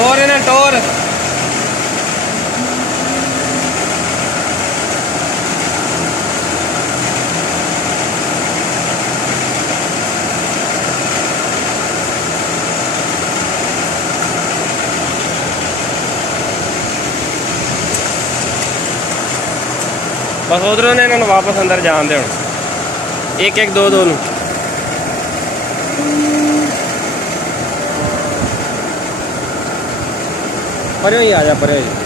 टोर है ना टोर। बस उधरों ने इन्होंने वापस अंदर जान दे। एक एक दो दो परे ही आ जा परे।